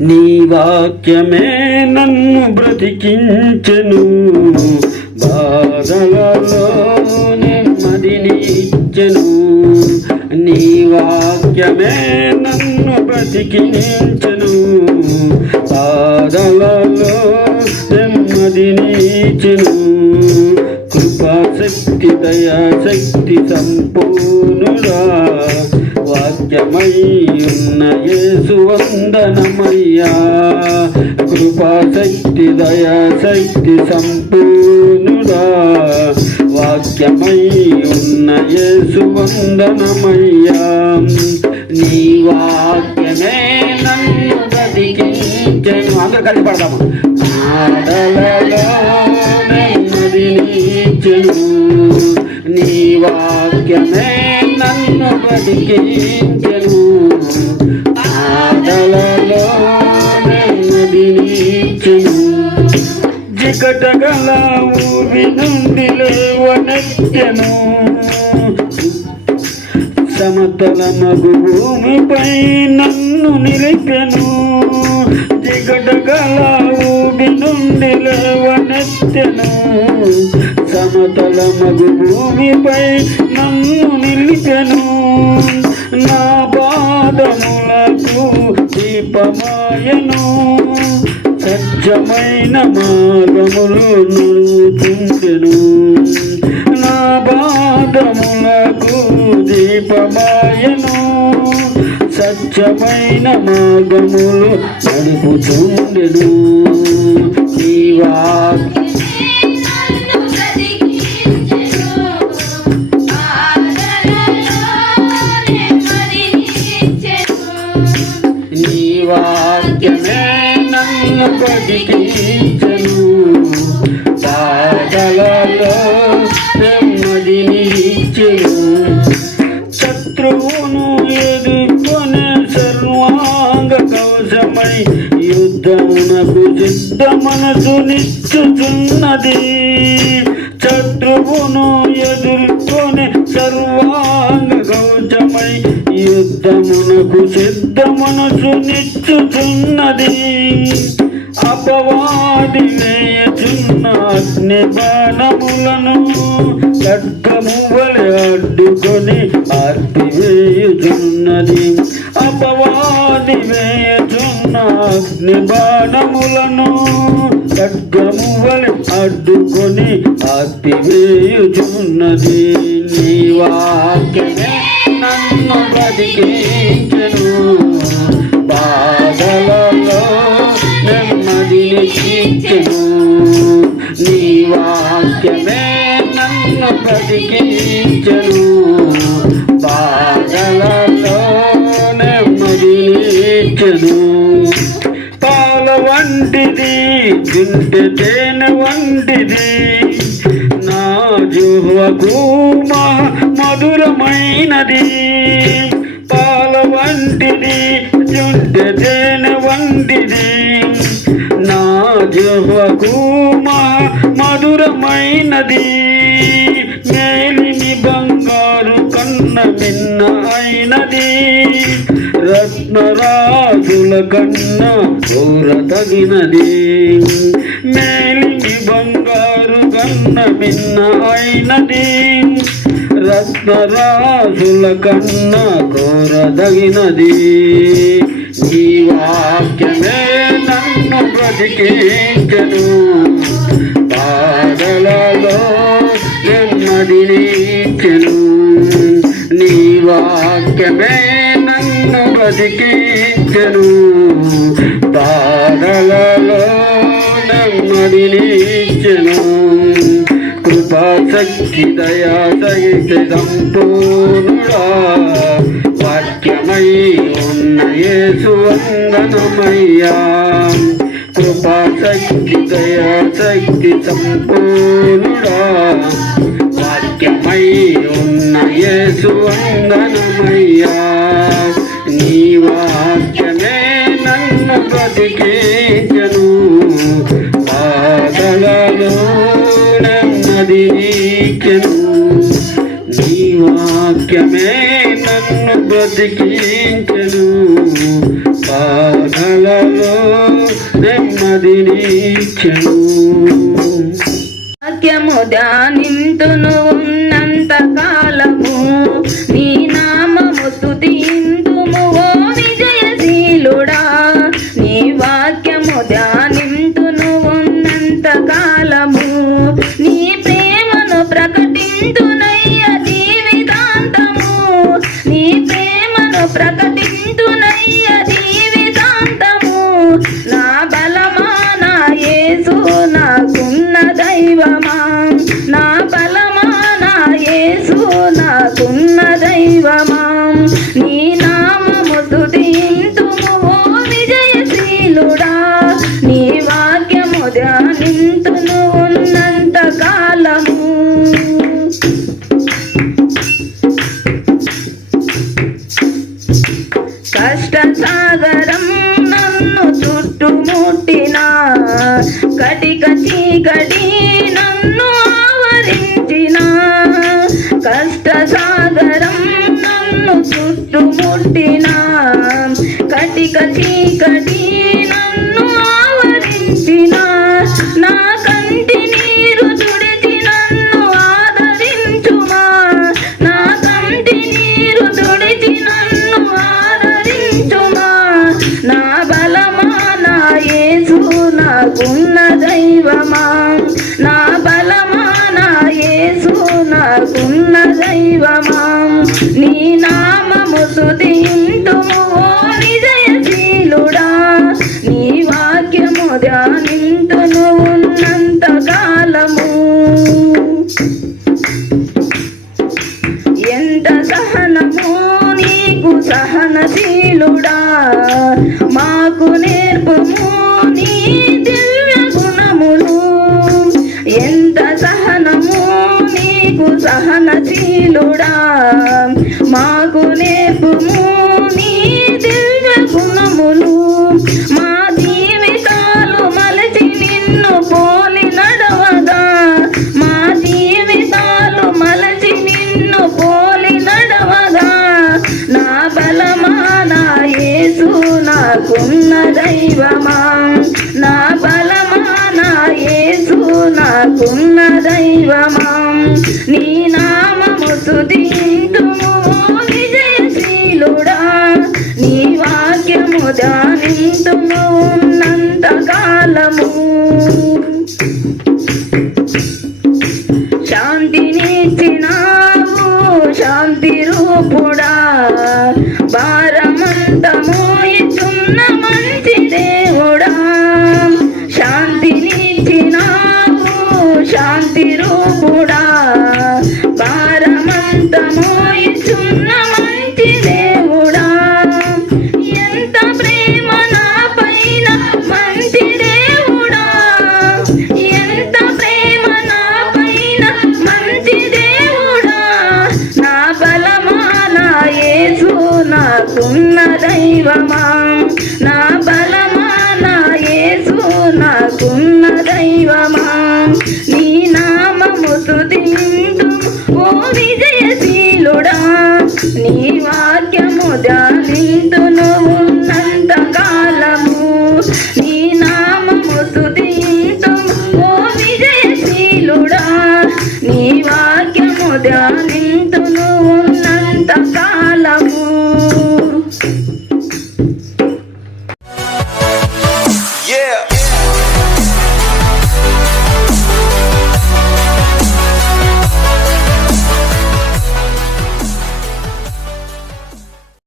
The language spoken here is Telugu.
నీ వాక్యమే నన్ను బ్రతికించను. బాధలలో నెమ్మదిని నీ వాక్యమే నన్ను బ్రతికించను. బాధలలో నెమ్మదినిచ్చను కృపాశక్తి దయాశక్తి సంపూర్ణుడా. వాక్యమై యేసు వందనమయ్యా. కృపాశక్తి దయాశక్తి సంపూర్ణుడా. వాక్యమై ఉన్న యేసు వందనమయ్యా. నీ వాక్యమే నన్ను బ్రతికించెను అందరూ కలిసి పడదాము ఆడలలో నెమ్మదినిచ్చెను నీ వాక్యమే నన్ను బ్రతికించెను ఆడలలో నెమ్మదినిచ్చెను జికటగల ఊరి నుండి లేవనెత్తెను. సమతల మగు భూమిపై నన్ను నిలిపెను. జిగటగల నుండి నుండి సమతల మగు భూమిపై నన్ను నిలిపెను. నా పాదములకు దీపమాయను. సజ్జమైన మార్గములు నడుచుంచెను నా పాదములకు దీపమాయను. సత్యమైన మార్గములు నడుపుతుండెను. నీ వాక్ నన్ను బ్రతికించెను వాక్యమే నన్ను బ్రతికించెను కవచమై యుద్ధమునకు సిద్ధ మనసు నిచ్చుచున్నది శత్రువును ఎదుర్కొనే సర్వాంగ కవచమై యుద్ధమునకు సిద్ధ మనసు నిచ్చుచున్నది అపవాది వేయుచున్న అగ్ని బాణములను ఖడ్గము వలె అడ్డుకొని ఆర్పివేయుచున్నది. అపవాది వేయ అగ్ని బాణములను ఖడ్గము వలె అడ్డుకొని ఆర్పివేయుచున్నది నీ వాక్యమే నన్ను బతికించను. బాధలలో నెమ్మదిని ఇచ్చెను నీ వాక్యమే నన్ను బతికించను. వంటిది గుంటె తేనె వంటిది. నా జుహకు మధురమైనది. పాల వంటిది జుంటె తేనె వంటిది. నా జుహకు మధురమైనది. మేలిమి బంగారు కన్న మిన్న అయినది. రత్నరాజుల కన్నా ఊర తగినది. మేలిమి బంగారు కన్న మిన్న అయినది. రత్నరాజుల కన్నా కన్న కోరదగినది ఈ వాక్యమే నన్ను బ్రతికించను బాధలలో నెమ్మదినిచ్చెను నీ వాక్యమే బ్రతికించెను బాధలలో నెమ్మదినిచ్చెను కృపాశక్తి దయా సహిత సంపూర్ణుడా. వాక్యమై ఉన్న యేసు కృపాశక్తి దయా శక్తి సంపూర్ణుడా. వాక్యమై ఉన్న యేసు నీ వాక్యమే నన్ను బ్రతికించను. బాధలలో నెమ్మది నీకెను నీ వాక్యమే నన్ను బ్రతికించను. బాధల వాక్యము ధ్యానింతును. ప్రకటింతునయ్య జీవితాంతము నా బలమా? నా యేసు నాకున్న దైవమా? నా బలమా? నా యేసు నాకున్న దైవమా? నీ సాగరం నన్ను చుట్టుముట్టిన. కటిక చీకటి నన్ను దైవమా నా బలమా నా యేసు నాకున్న దైవమా. నీ నామము స్తుతింతుము నీ వాక్యము ధ్యానింతును ఉన్నంత కాలము. నేర్పుము నీ దివ్య గుణములు మా జీవితాలు మలచి నిన్ను పోలి నడవగా మా జీవితాలు మలచి నిన్ను పోలి నడవగా నా బలమా నా యేసు నాకున్న దైవమా? నా బలమా నా యేసు నాకున్న దైవమా? నీ నామము ధ్యానింతుము ఉన్నంత కాలము. దైవమా నా బలమా? నా యేసు నాకున్న దైవమా? నీ నామము స్తుతింతు ఓ విజయశీలుడా? నీ వాక్యము ధ్యానింతును ఉన్నంత కాలము నీ నామము స్తుతింతు ఓ విజయశీలుడా? నీ వాక్యము ధ్యానింతును ఉన్నంత కాలము